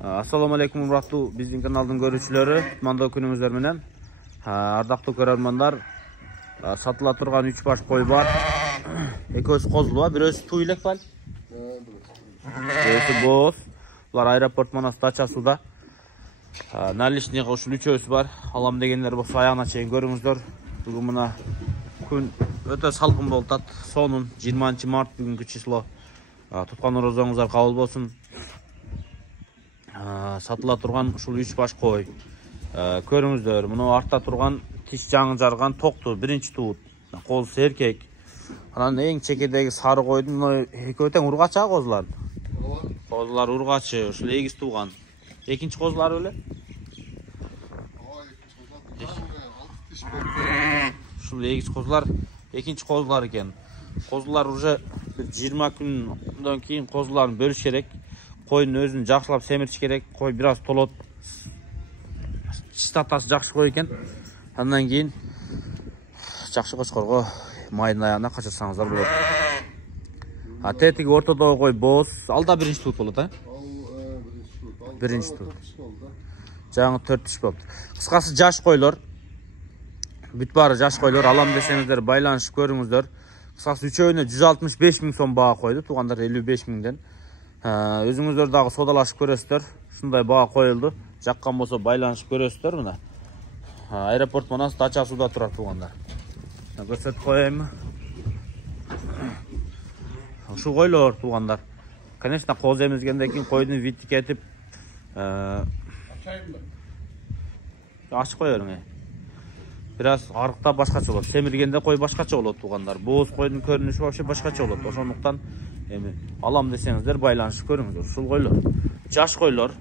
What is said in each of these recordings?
Assalamu alaikum урматтуу биздин каналдын көрүүчүлөрү, кутмандуу күнүңүздөр менен. Ардактуу көрөрмандар, сатыла турган 3 баш кой бар. Экөөсү козулуу, бирөөсү туу элек бал. Бирөөсү боз. Булар аэропорт манас дачасында. Наличный ушул үчөөсү бар. Алам дегендер болсо аягына чейин көрүңүздөр. Бүгүн мына күн өтө салкын болуп атат. Сонун 20 март бүгүнкү число. Туткан орозоңуздар кабыл болсун. Сатыла турган ушул 3 баш кой. Көрүңүздөр, мына артта турган тиш жаңы жарган токту, биринчи туу. Козусу эркек. Анан эң чекедеги сары койдун экөө тең ургачы козулар. Козулар ургачы, ушул эгиз тууган. Экинчи козулар эле? Ушул эгиз козулар экинчи козулар экен. Козулар уже 20 күндөн кийин козуларын бөлүш керек. Койдун өзүн жакшылап семириш керек. Кой бир аз толот. Чистатасы жакшы кой экен. Андан кийин жакшы кочкорго майдын аягына качырсаңыздар болот. Тетиги ортодогу кой боз. Алда биринчи туу болот, биринчи туу. Жаңы 4 тиш болуп. Кыскасы жаш койлор. Бүт баары жаш койлор. Алам десеңиздер байланышып көрүңүздөр. Кыскасы үчөөүнө 165 000 сом баа койду. Туугандар 55 000ден. Өзүңүздөр дагы содалашып көрөсүздөр. Ушундай баа коюлду. Жаккан болсо байланышып көрөсүздөр мына. Аэропорт манас дачасында турат туугандар. Көрсөтүп коеюн. Ушул койлор туугандар. Конечно, коз эмизгенден кийин койдун вити кетип ачып коерүң. Бир аз арыкта башкача болот. Семиргенде кой башкача болот туугандар. Боз койдун көрүнүшү вообще башкача болот. Ошондуктан эми алам десеңиздер байланышып көрүңүздөр. Ушул койлор жаш койлор.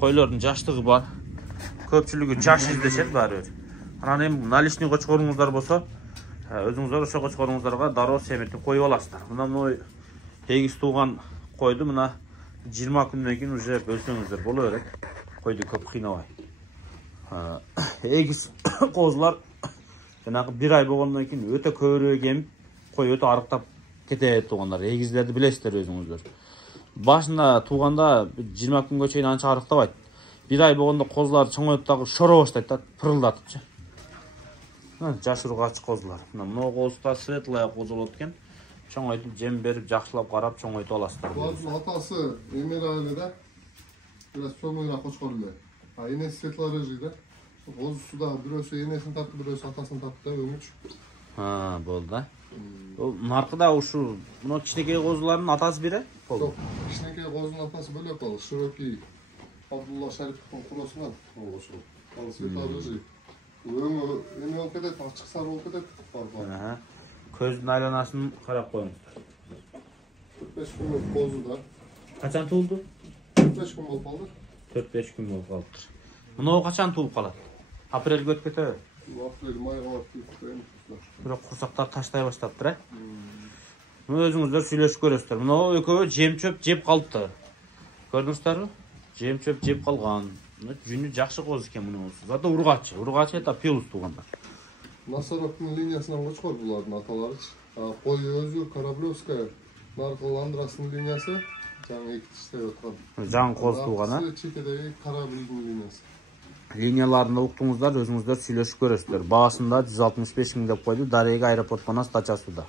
Койлордун жаштыгы бар. Көпчүлүгү жаш издешет баары бир. Анан эми наличный кочкоруңуздар болсо, өзүңүздөр ошо кочкоруңуздарга дароо семиртип коюп аласыздар. Мына моy эгиз тууган койду мына 20 күндөн кийин уже бөлсөңүздөр боло берет. Койду көп кыйнабай. Эгиз козулар жанагы 1 ай болгондон кийин өтө көбүрөөк эмип, кой өтө арыктап кетет туугандар. Эгиздерди билесиздер өзүңүздөр. Башында тууганда 20 күнгө чейин анча арыктабайт. 1 ай болгондо козулар чоңоюп дагы шоро баштайт да, пырылдатыпчы. Жаш ургач козулар. Мына козуста светлая коз болот экен. Чоңойтуп жем берип, жакшылап карап чоңойтуп аласыздар. Булардын атасы эмерайлы да. Бираз чоңуйраак кочкор эле. Энеси светлорыжий да. Козусу да бирөөсү энесин тартты, бирөөсү атасын тартты да, өңүч. Болду да. Наркыда ушу мына кичинекей козулардын атасы бире? Жок, кичинекей козунун атасы бөлөк ал, Широкий Абдулла Шариповдун куросунан ошол. Ал светлорыжий. Өңү эме болуп кетет, ачык сары болуп кетет. Көздүн айланасын карап коюңуздар. 45 күндүк козу да. Качан туулду? 45 күн болуп калды. 4-5 күн болуп калыптыр. Мына качан туулуп калат? Апрелге өтүп кетеби? Апрель, майга барып кетет. Бирок курсактар таштай баштаптыр, Мына өзүңүздөр сүйлөшүп көрөсүздөр. Мына экөө жем-чөп жеп калыпты. Көрдүңүздөрбү? Жем-чөп жеп калган. Жүнү жакшы коз экен муну. Зато ургачы. Ургачы это пилус туугандар. Носороктун линиясынан кочкор булардын аталарычы. Кой өзү Кораблевская, Наркыл Андрастын линиясы, жаңы 2 тиштей өткөн. Жаңы коз тууган, Чекедеги Корабльдин линиясы. Линияларында уктуңуздар, өзүңүздөр сүйлөшүп көрөсүздөр. Баасында 165 000 деп койду, дареги аэропорт манас дачасында.